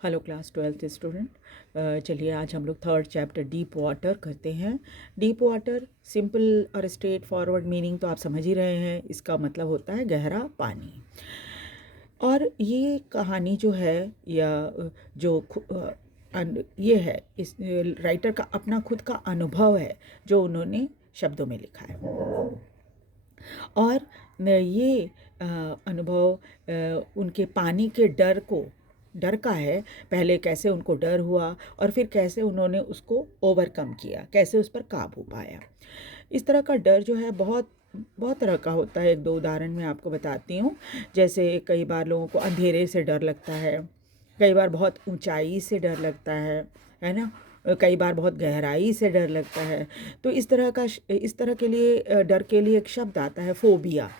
Hello class 12th student. चलिए आज हम लोग थर्ड चैप्टर डीप वाटर करते हैं। डीप वाटर सिंपल और स्ट्रेट फॉरवर्ड मीनिंग तो आप समझ ही रहे हैं, इसका मतलब होता है गहरा पानी। और ये कहानी जो है या ये है इस राइटर का अपना खुद का अनुभव है जो उन्होंने शब्दों में लिखा है। और ये अनुभव उनके पानी के डर का है। पहले कैसे उनको डर हुआ और फिर कैसे उन्होंने उसको ओवरकम किया, कैसे उस पर काबू पाया। इस तरह का डर जो है बहुत बहुत तरह का होता है। एक दो उदाहरण मैं आपको बताती हूँ। जैसे कई बार लोगों को अंधेरे से डर लगता है, कई बार बहुत ऊंचाई से डर लगता है ना, कई बार बहुत गहराई से डर लगता है। तो इस तरह के लिए डर के लिए एक शब्द आता है फोबिया।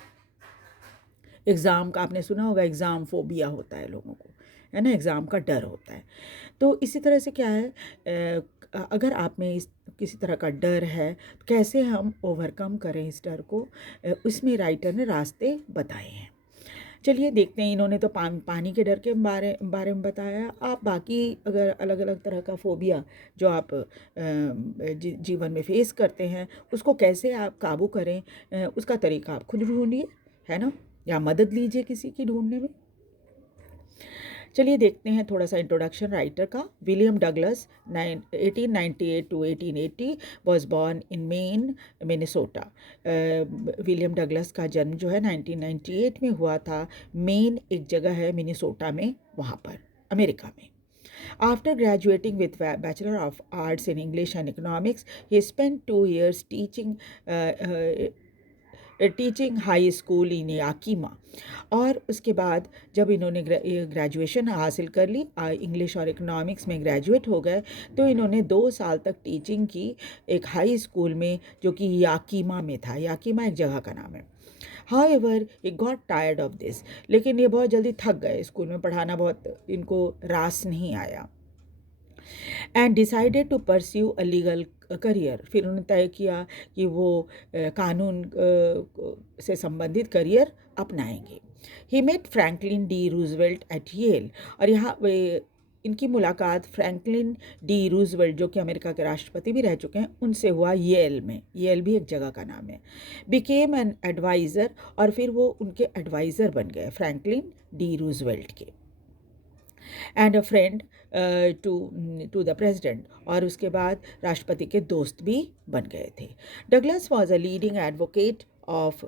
एग्ज़ाम का आपने सुना होगा, एग्ज़ाम फोबिया होता है लोगों को, है ना, एग्ज़ाम का डर होता है। तो इसी तरह से क्या है, अगर आप में किसी तरह का डर है तो कैसे हम ओवरकम करें इस डर को, उसमें राइटर ने रास्ते बताए हैं। चलिए देखते हैं। इन्होंने तो पानी के डर के बारे में बताया। आप बाकी अगर अलग अलग तरह का फोबिया जो आप जीवन में फेस करते हैं उसको कैसे आप काबू करें, उसका तरीका आप खुद ढूंढिए, है ना, या मदद लीजिए किसी की ढूंढने में। चलिए देखते हैं थोड़ा सा इंट्रोडक्शन राइटर का। William Douglas 1898 to 1880 was born in main, Minnesota. William Douglas का जन्म जो है 1998 में हुआ था। मेन एक जगह है मिनेसोटा में, वहाँ पर अमेरिका में। After graduating with Bachelor of Arts in English and Economics, he spent 2 years teaching high school in Yakima. और उसके बाद जब इन्होंने ग्रेजुएशन हासिल कर ली, इंग्लिश और इकोनॉमिक्स में ग्रेजुएट हो गए, तो इन्होंने 2 साल तक टीचिंग की एक हाई स्कूल में जो कि याकीमा में था। याकीमा एक जगह का नाम है। However, he got tired of this, लेकिन ये बहुत जल्दी थक गए, स्कूल में पढ़ाना बहुत इनको रास नहीं आया। And decided to pursue a legal career. फिर उन्होंने तय किया कि वो कानून से संबंधित करियर अपनाएंगे। He met Franklin D Roosevelt at Yale. और यहाँ इनकी मुलाकात फ्रैंकलिन डी रूजवेल्ट जो कि अमेरिका के राष्ट्रपति भी रह चुके हैं उनसे हुआ, येल में। येल भी एक जगह का नाम है। बिकेम एन एडवाइज़र, और फिर वो उनके एडवाइज़र बन गए फ्रैंकलिन डी रूजवेल्ट के। And a friend to the president, और उसके बाद राष्ट्रपति के दोस्त भी बन गए थे। Douglas was a leading advocate of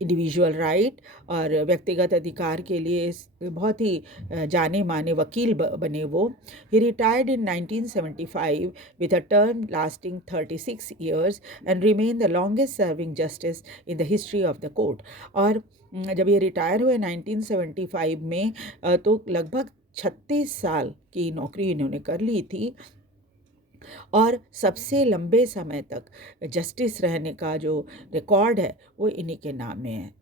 individual right, और व्यक्तिगत अधिकार के लिए बहुत ही जाने माने वकील बने वो। He retired in 1975 with a term lasting 36 years and remain the longest serving justice in the history of the court. और जब ये रिटायर हुए 1975 में, तो लगभग 36 साल की नौकरी इन्होंने कर ली थी, और सबसे लंबे समय तक जस्टिस रहने का जो रिकॉर्ड है वो इन्हीं के नाम में है।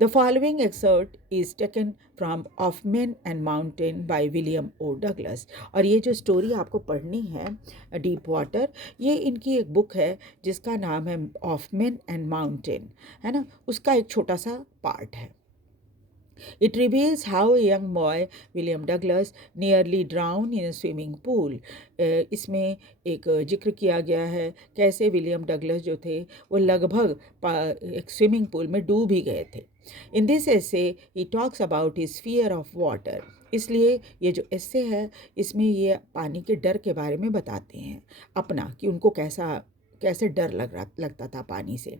The following excerpt is taken from of man and mountain by William O Douglas. और ये जो स्टोरी आपको पढ़नी है डीप वाटर, ये इनकी एक बुक है जिसका नाम है ऑफ मैन एंड माउंटेन, है ना, उसका एक छोटा सा पार्ट है। It reveals how a young boy, William Douglas, nearly drowned in a swimming pool. इसमें एक जिक्र किया गया है कैसे विलियम डगलस जो थे वो लगभग एक स्विमिंग पूल में डूब ही गए थे। In this essay he talks about his fear of water. इसलिए ये जो एस्से है इसमें ये पानी के डर के बारे में बताते हैं अपना, कि उनको कैसे डर लगता था पानी से।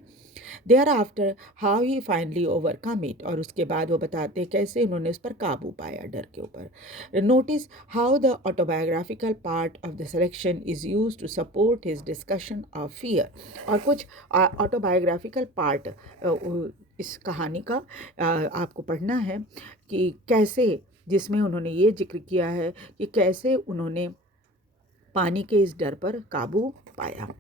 Thereafter how he finally overcome it, और उसके बाद वो बताते हैं कैसे उन्होंने उस पर काबू पाया, डर के ऊपर। Notice how the autobiographical part of the selection is use to support his discussion of fear. और कुछ ऑटोबायोग्राफिकल पार्ट इस कहानी का आपको पढ़ना है कि कैसे, जिसमें उन्होंने ये जिक्र किया है कि कैसे उन्होंने पानी के इस डर पर काबू पाया।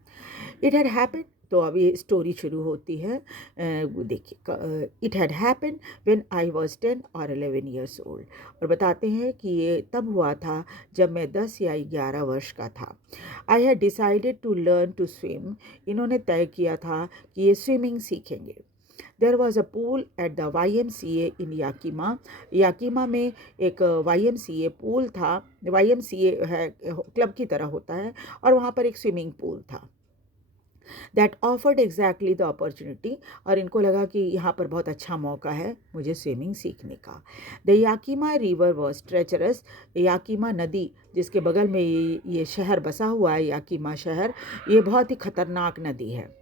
इट हैड हैपेंड, तो अब ये स्टोरी शुरू होती है। देखिए, it had happened when I was 10 और 11 years ओल्ड। और बताते हैं कि ये तब हुआ था जब मैं 10 या 11 वर्ष का था। I had decided to learn to swim. इन्होंने तय किया था कि ये स्विमिंग सीखेंगे। There was a pool at the YMCA in Yakima. Yakima में एक YMCA पूल था। YMCA है, क्लब की तरह होता है, और वहाँ पर एक स्विमिंग पूल था। That offered exactly the opportunity, और इनको लगा कि यहाँ पर बहुत अच्छा मौका है मुझे स्विमिंग सीखने का। The Yakima river was treacherous. Yakima नदी जिसके बगल में ये शहर बसा हुआ है, याकीमा शहर, ये बहुत ही खतरनाक नदी है।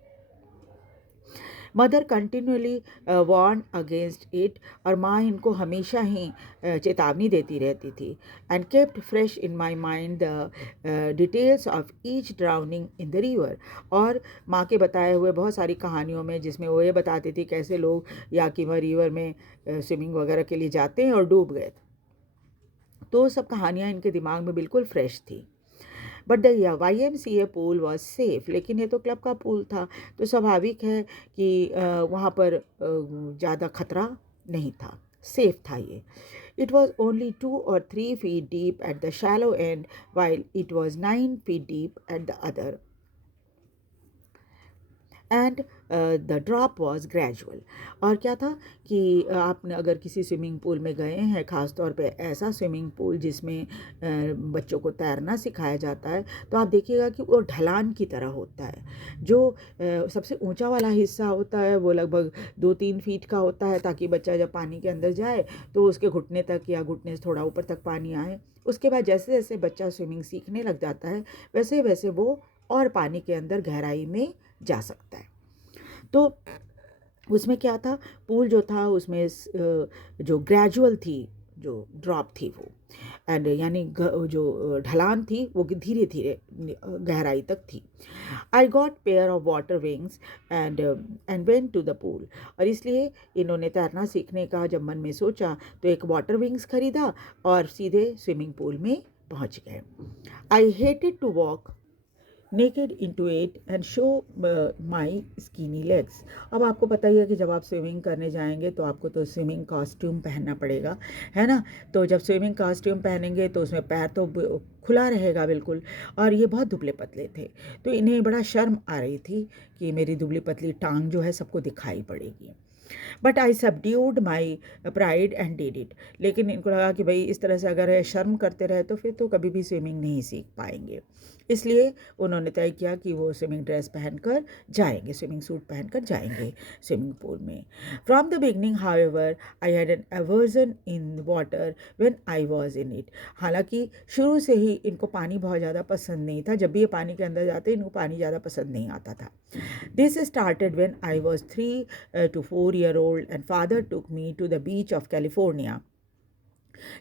Mother continually warn against it, और माँ इनको हमेशा ही चेतावनी देती रहती थी। And kept fresh in my mind the details of each drowning in the river, और माँ के बताए हुए बहुत सारी कहानियों में जिसमें वो ये बताती थी कैसे लोग याकीमा रिवर में स्विमिंग वगैरह के लिए जाते हैं और डूब गए। तो सब कहानियाँ इनके दिमाग में बिल्कुल फ्रेश थी। But the YMCA pool was safe, लेकिन ये तो क्लब का पूल था, तो स्वाभाविक है कि वहाँ पर ज़्यादा खतरा नहीं था, सेफ था ये। It was only 2 or 3 feet deep at the shallow and, while it was 9 feet deep at the other, and the drop was gradual. और क्या था कि आपने अगर किसी स्विमिंग पूल में गए हैं, ख़ास तौर पे ऐसा स्विमिंग पूल जिसमें बच्चों को तैरना सिखाया जाता है, तो आप देखिएगा कि वो ढलान की तरह होता है। जो सबसे ऊंचा वाला हिस्सा होता है वो लगभग 2-3 फीट का होता है, ताकि बच्चा जब पानी के अंदर जाए तो उसके घुटने तक या घुटने से थोड़ा ऊपर तक पानी आए। उसके बाद जैसे जैसे बच्चा स्विमिंग सीखने लग जाता है, वैसे वैसे वो और पानी के अंदर गहराई में जा सकता है। तो उसमें क्या था, पूल जो था उसमें जो ग्रेजुअल थी, जो ड्रॉप थी वो, एंड यानी जो ढलान थी वो धीरे धीरे गहराई तक थी। I got pair of water wings and went to the pool, और इसलिए इन्होंने तैरना सीखने का जब मन में सोचा तो एक वाटर विंग्स खरीदा और सीधे स्विमिंग पूल में पहुंच गए। I hated to walk naked into it and show my skinny legs. अब आपको पता ही है कि जब आप स्विमिंग करने जाएंगे तो आपको तो स्विमिंग कॉस्ट्यूम पहनना पड़ेगा, है ना। तो जब स्विमिंग कॉस्ट्यूम पहनेंगे तो उसमें पैर तो खुला रहेगा बिल्कुल, और ये बहुत दुबले पतले थे, तो इन्हें बड़ा शर्म आ रही थी कि मेरी दुबली पतली टांग जो है सबको दिखाई पड़ेगी। But I subdued my pride and did it, लेकिन इनको लगा कि भाई इस तरह से अगर शर्म करते रहे तो फिर तो कभी भी स्विमिंग नहीं सीख पाएंगे, इसलिए उन्होंने तय किया कि वो स्विमिंग ड्रेस पहनकर जाएंगे, स्विमिंग सूट पहनकर जाएंगे स्विमिंग पूल में। From the beginning however I had an aversion in water when I was in it. हालांकि शुरू से ही इनको पानी बहुत ज़्यादा पसंद नहीं था, जब भी ये पानी के अंदर जाते इनको पानी ज़्यादा पसंद नहीं आता था। This started when I was 3 to 4 year old and father took me to the beach of California.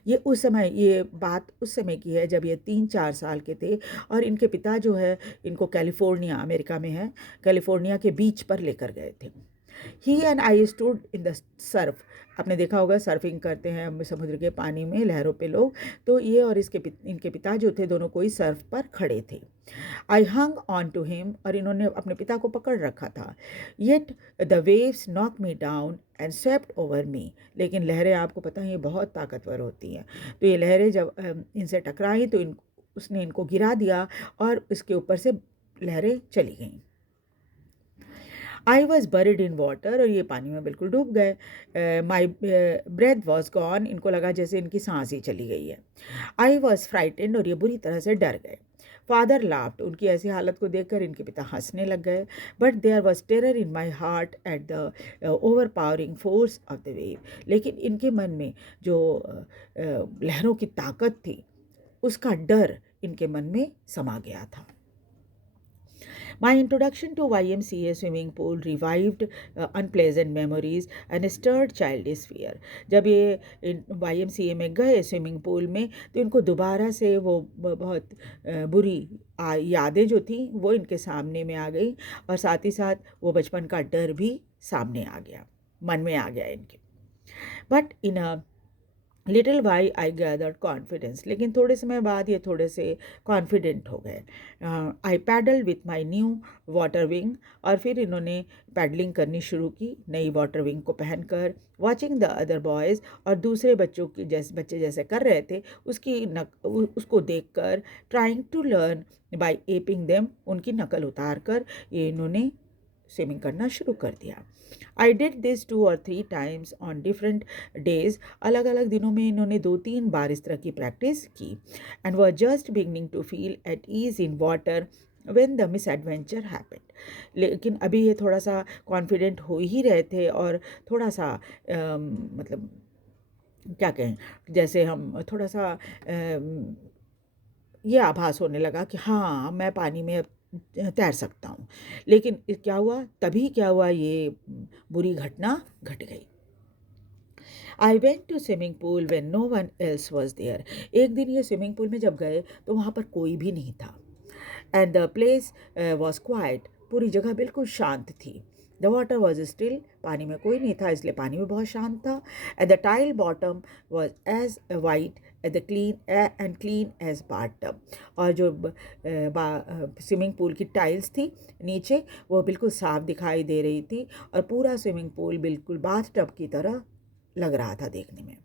ये बात उस समय की है जब ये 3-4 साल के थे, और इनके पिता जो है इनको कैलिफोर्निया, अमेरिका में है, कैलिफोर्निया के बीच पर लेकर गए थे। He and I stood in the surf. आपने देखा होगा सर्फिंग करते हैं समुद्र के पानी में, लहरों पे लोग, तो ये और इनके पिता जो थे दोनों कोई सर्फ पर खड़े थे। आई हंग ऑन टू हिम, और इन्होंने अपने पिता को पकड़ रखा था। Yet the waves knock me down and swept over me, लेकिन लहरें आपको पता है ये बहुत ताकतवर होती हैं, तो ये लहरें जब इनसे टकराई तो उसने इनको गिरा दिया और इसके ऊपर से लहरें चली गईं। I was buried in water, और ये पानी में बिल्कुल डूब गए। माई ब्रेथ वॉज गॉन, इनको लगा जैसे इनकी सांस ही चली गई है। आई वॉज फ्राइटेंड, और ये बुरी तरह से डर गए। फादर लाफ्ट, उनकी ऐसी हालत को देखकर इनके पिता हंसने लग गए। But there was terror in my heart at the overpowering force of the wave, लेकिन इनके मन में जो लहरों की ताकत थी उसका डर इनके मन में समा गया था। My introduction to YMCA swimming pool revived unpleasant memories and stirred childish fear. जब ये YMCA में गए स्विमिंग पूल में तो इनको दोबारा से वो बहुत बुरी यादें जो थी वो इनके सामने में आ गई, और साथ ही साथ वो बचपन का डर भी सामने आ गया, मन में आ गया इनके। But in a little while I gathered confidence, लेकिन थोड़े समय बाद ये थोड़े से कॉन्फिडेंट हो गए। I paddle with my new water wing, और फिर इन्होंने पैडलिंग करनी शुरू की नई वाटर विंग को पहनकर। वॉचिंग द अदर बॉयज़, और दूसरे बच्चे जैसे कर रहे थे उसको देखकर, trying to learn by aping them, उनकी नकल उतार कर ये इन्होंने स्विमिंग करना शुरू कर दिया। I did this 2 or 3 times on different days. अलग अलग दिनों में इन्होंने 2-3 बार इस तरह की प्रैक्टिस की। And were just beginning to feel at ease in water when the misadventure happened। लेकिन अभी ये थोड़ा सा कॉन्फिडेंट हो ही रहे थे और थोड़ा सा मतलब क्या कहें, जैसे हम थोड़ा सा ये आभास होने लगा कि हाँ मैं पानी में तैर सकता हूँ। लेकिन क्या हुआ, तभी क्या हुआ, ये बुरी घटना घट गई। I went to swimming pool when no one else was there. एक दिन ये स्विमिंग पूल में जब गए तो वहाँ पर कोई भी नहीं था। And the place was quite. पूरी जगह बिल्कुल शांत थी। The water was still. पानी में कोई नहीं था इसलिए पानी में बहुत शांत था। And the tile bottom was as white at the clean as bathtub. और जो स्विमिंग पूल की टाइल्स थी नीचे वो बिल्कुल साफ दिखाई दे रही थी और पूरा स्विमिंग पूल बिल्कुल बाथ टब की तरह लग रहा था देखने में।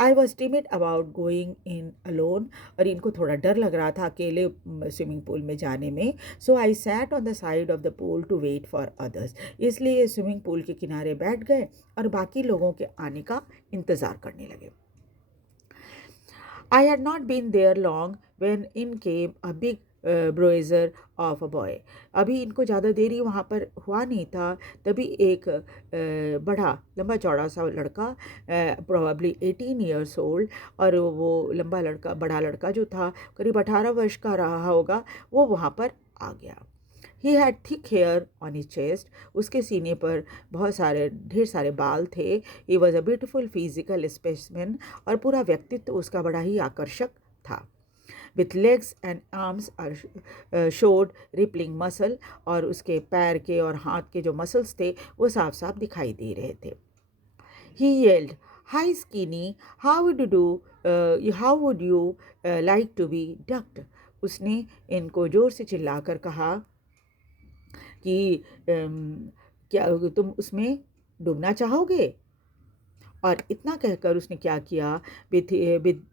I was timid about going in alone. और इनको थोड़ा डर लग रहा था अकेले स्विमिंग पूल में जाने में। So I sat on the side of the pool to wait for others. इसलिए स्विमिंग पूल के किनारे बैठ गए और बाकी लोगों के आने का इंतज़ार करने लगे। I had not been there long when in came a big bruiser of a boy. अभी इनको ज़्यादा देरी वहाँ पर हुआ नहीं था, तभी एक बड़ा लंबा चौड़ा सा लड़का, प्रोबेबली 18 ईयर्स ओल्ड, और वो लंबा लड़का, बड़ा लड़का जो था करीब 18 वर्ष का रहा होगा, वो वहाँ पर आ गया। He had thick hair on his chest. उसके सीने पर बहुत सारे ढेर सारे बाल थे। He was a beautiful physical specimen. और पूरा व्यक्तित्व उसका बड़ा ही आकर्षक था। With legs and arms showed rippling muscle. और उसके पैर के और हाथ के जो मसल्स थे वो साफ साफ दिखाई दे रहे थे। He yelled, hi skinny, how would you like to be ducked. उसने इनको जोर से चिल्लाकर कहा कि क्या तुम उसमें डूबना चाहोगे। और इतना कहकर उसने क्या किया, with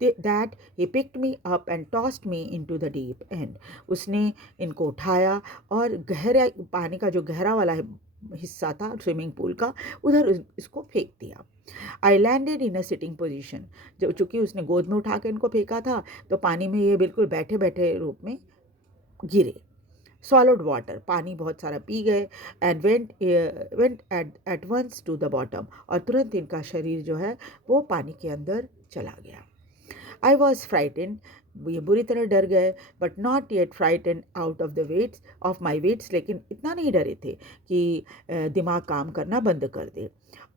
that he picked me up and tossed me into the deep and. उसने इनको उठाया और गहरा पानी का जो गहरा वाला हिस्सा था स्विमिंग पूल का, उधर इसको फेंक दिया। I landed in a sitting position. जो चूँकि उसने गोद में उठा के इनको फेंका था तो पानी में ये बिल्कुल बैठे बैठे रूप में गिरे। सॉलिड वाटर, पानी बहुत सारा पी गए। And went at once to the bottom. और तुरंत इनका शरीर जो है वो पानी के अंदर चला गया। I was frightened. ये बुरी तरह डर गए, but not yet frightened out of the wits of my wits. लेकिन इतना नहीं डरे थे कि दिमाग काम करना बंद कर दे।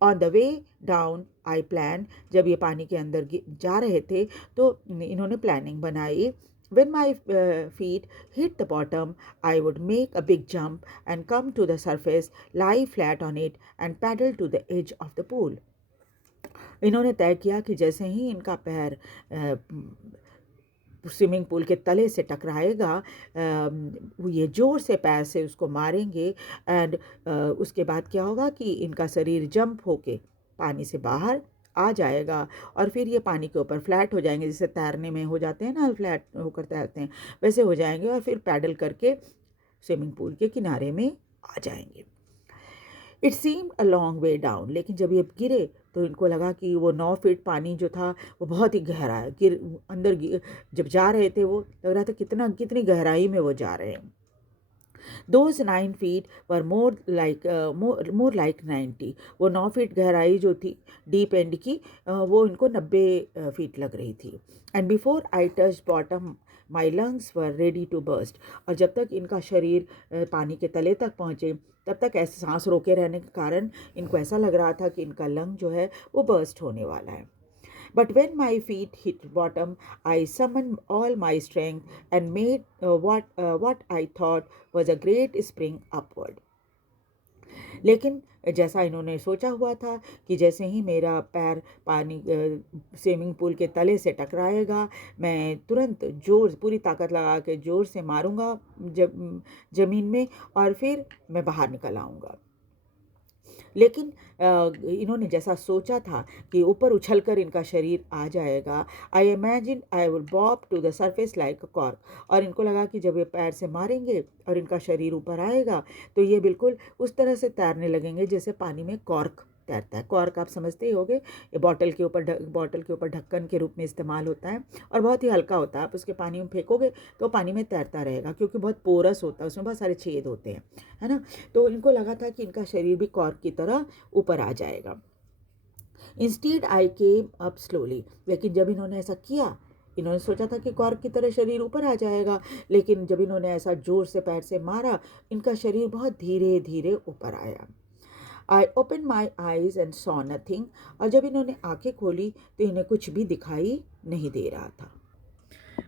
On the way down I plan. जब ये पानी के अंदर जा रहे थे तो इन्होंने प्लानिंग बनाई। When my feet hit the bottom, I would make a big jump and come to the surface, lie flat on it, and paddle to the edge of the pool. इन्होंने तय किया कि जैसे ही इनका पैर स्विमिंग पूल के तले से टकराएगा, ये ज़ोर से पैर से उसको मारेंगे। एंड उसके बाद क्या होगा कि इनका शरीर जंप होके पानी से बाहर आ जाएगा और फिर ये पानी के ऊपर फ्लैट हो जाएंगे, जैसे तैरने में हो जाते हैं ना, फ्लैट होकर तैरते हैं, वैसे हो जाएंगे और फिर पैडल करके स्विमिंग पूल के किनारे में आ जाएंगे। It seemed a long way down. लेकिन जब ये गिरे तो इनको लगा कि वो 9 फीट पानी जो था वो बहुत ही गहरा है। जब जा रहे थे वो लग रहा था कितनी गहराई में वो जा रहे हैं। Those 9 feet were more like 90। वो 9 फीट गहराई जो थी डीप एंड की, वो इनको 90 फीट लग रही थी। And before I touch bottom my lungs were ready to burst. और जब तक इनका शरीर पानी के तले तक पहुँचे तब तक ऐसे सांस रोके रहने के कारण इनको ऐसा लग रहा था कि इनका लंग जो है वो बर्स्ट होने वाला है। But when my feet hit bottom, I summoned all my strength and made what I thought was a great spring upward। लेकिन जैसा इन्होंने सोचा हुआ था कि जैसे ही मेरा पैर पानी स्विमिंग पूल के तले से टकराएगा, मैं तुरंत पूरी ताकत लगा के ज़ोर से मारूंगा ज़मीन में और फिर मैं बाहर निकल आऊँगा। लेकिन इन्होंने जैसा सोचा था कि ऊपर उछलकर इनका शरीर आ जाएगा, I imagine I will bob to the surface like a cork, और इनको लगा कि जब ये पैर से मारेंगे और इनका शरीर ऊपर आएगा तो ये बिल्कुल उस तरह से तैरने लगेंगे जैसे पानी में कॉर्क तैरता है। कॉर्क आप समझते ही होंगे, ये बॉटल के ऊपर ढक्कन के रूप में इस्तेमाल होता है और बहुत ही हल्का होता है। आप उसके पानी में फेंकोगे तो पानी में तैरता रहेगा क्योंकि बहुत पोरस होता है, उसमें बहुत सारे छेद होते हैं, है ना। तो इनको लगा था कि इनका शरीर भी कॉर्क की तरह ऊपर आ जाएगा। इंस्टीड आई केम अप स्लोली, लेकिन जब इन्होंने ऐसा किया, इन्होंने सोचा था कि कॉर्क की तरह शरीर ऊपर आ जाएगा, लेकिन जब इन्होंने ऐसा जोर से पैर से मारा, इनका शरीर बहुत धीरे धीरे ऊपर आया। I open my eyes and saw nothing, और जब इन्होंने आंखें खोली तो इन्हें कुछ भी दिखाई नहीं दे रहा था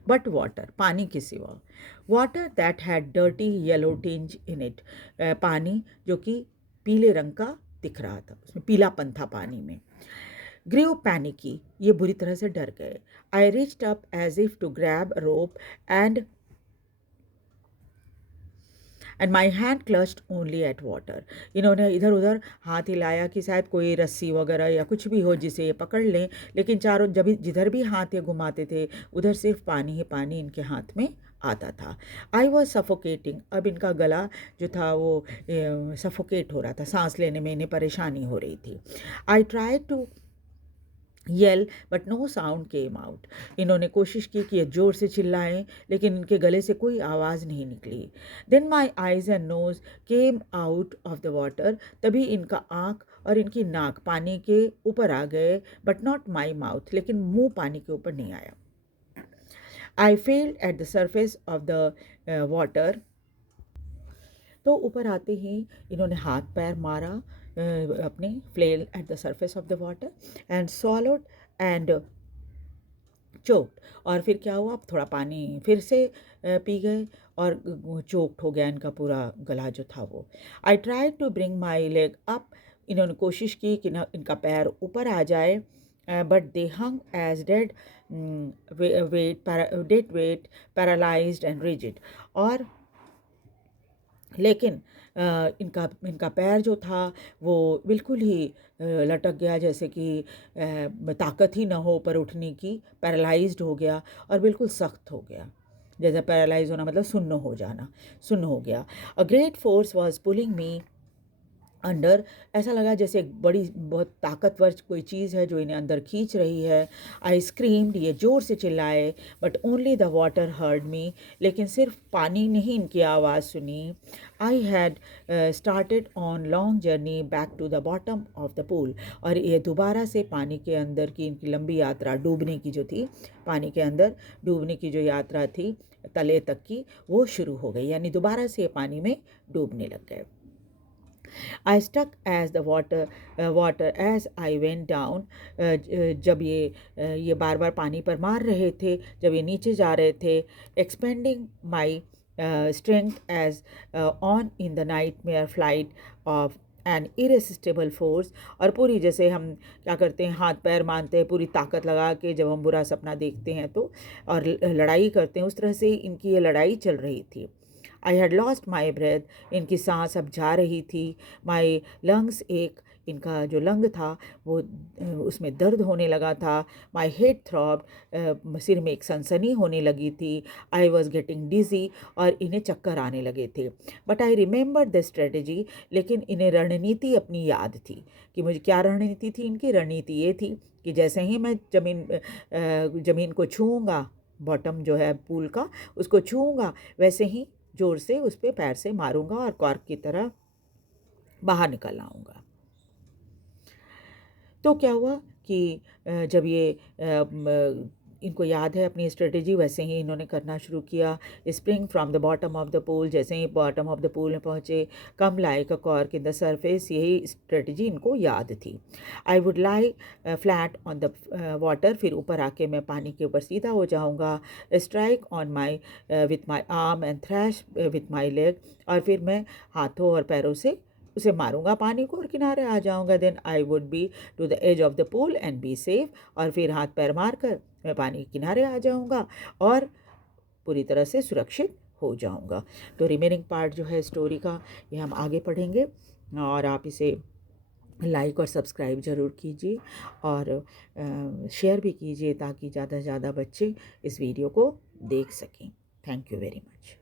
बट वाटर, पानी के सिवा। Water that had dirty yellow tinge in it, पानी जो कि पीले रंग का दिख रहा था, उसमें पीलापन था पानी में। ग्रेव पैनिकी, ये बुरी तरह से डर गए। I reached up as if to grab rope and my hand clutched only at water, इन्होंने इधर उधर हाथ हिलाया कि शायद कोई रस्सी वगैरह या कुछ भी हो जिसे ये पकड़ लें, लेकिन चारों जब जिधर भी हाथ ये घुमाते थे उधर सिर्फ पानी ही पानी इनके हाथ में आता था। आई वॉज सफोकेटिंग, अब इनका गला जो था वो सफोकेट हो रहा था, सांस लेने में इन्हें परेशानी हो रही थी। I try to yell but no sound came out, इन्होंने कोशिश की कि ये ज़ोर से चिल्लाएं, लेकिन इनके गले से कोई आवाज़ नहीं निकली। Then my eyes and nose came out of the water, तभी इनका आँख और इनकी नाक पानी के ऊपर आ गए, बट नॉट माई माउथ, लेकिन मुंह पानी के ऊपर नहीं आया। I failed at the surface of the water, तो ऊपर आते ही इन्होंने हाथ पैर मारा, अपने flail at the surface of the water and swallowed and choked, और फिर क्या हुआ, थोड़ा पानी फिर से पी गए और चोक्ड हो गया इनका पूरा गला जो था वो। I try to bring my leg up, इन्होंने कोशिश की कि इनका पैर ऊपर आ जाए, but they hung as dead weight paralysed and rigid, और लेकिन इनका पैर जो था वो बिल्कुल ही लटक गया, जैसे कि ताकत ही ना हो ऊपर उठने की, पैरालाइज्ड हो गया और बिल्कुल सख्त हो गया। जैसे पैरालाइज होना मतलब सुन्न हो जाना, सुन्न हो गया। A great force was pulling me under, ऐसा लगा जैसे एक बड़ी बहुत ताकतवर कोई चीज़ है जो इन्हें अंदर खींच रही है। आई स्क्रीम्ड, ये ज़ोर से चिल्लाए, but only the water heard me, लेकिन सिर्फ पानी ने ही इनकी आवाज़ सुनी। I had started on long journey back to the bottom of the pool, और ये दोबारा से पानी के अंदर की इनकी लंबी यात्रा, डूबने की जो थी, पानी के अंदर डूबने की जो यात्रा थी तले तक की, वो शुरू हो गई, यानी दोबारा से ये पानी में डूबने लग गए। I stuck as the water as I went down, जब ये बार बार पानी पर मार रहे थे जब ये नीचे जा रहे थे। Expending my strength as on in the nightmare flight of an irresistible force, और पूरी जैसे हम क्या करते हैं, हाथ पैर मारते हैं पूरी ताकत लगा के जब हम बुरा सपना देखते हैं तो, और लड़ाई करते हैं, उस तरह से इनकी ये लड़ाई चल रही थी। I had lost my breath, इनकी सांस अब जा रही थी। माई लंग्स, एक इनका जो लंग था वो उसमें दर्द होने लगा था। माई हेड थ्रॉब्ड, सिर में एक सनसनी होने लगी थी। आई वॉज गेटिंग डिजी, और इन्हें चक्कर आने लगे थे। But I remember the strategy, लेकिन इन्हें रणनीति अपनी याद थी कि मुझे क्या रणनीति थी। इनकी रणनीति ये थी कि जैसे ही मैं ज़मीन को छूऊंगा, बॉटम जो है पूल का उसको छूऊंगा, वैसे ही जोर से उस पर पैर से मारूंगा और कॉर्क की तरह बाहर निकल आऊँगा। तो क्या हुआ कि जब ये इनको याद है अपनी स्ट्रेटेजी, वैसे ही इन्होंने करना शुरू किया। Spring from the bottom of the pool, जैसे ही बॉटम ऑफ द पूल में पहुँचे, come like a cork in the surface, यही स्ट्रेटजी इनको याद थी। I would lie flat on the water, फिर ऊपर आके मैं पानी के ऊपर सीधा हो जाऊँगा। Strike on my with my arm and trash with my leg, और फिर मैं हाथों और पैरों से उसे मारूंगा पानी को और किनारे आ जाऊंगा। Then I would be to the edge of the pool and be safe, और फिर हाथ पैर मार कर मैं पानी के किनारे आ जाऊंगा और पूरी तरह से सुरक्षित हो जाऊंगा। तो रिमेनिंग पार्ट जो है स्टोरी का, ये हम आगे पढ़ेंगे और आप इसे लाइक और सब्सक्राइब ज़रूर कीजिए और शेयर भी कीजिए ताकि ज़्यादा से ज़्यादा बच्चे इस वीडियो को देख सकें। Thank you very much.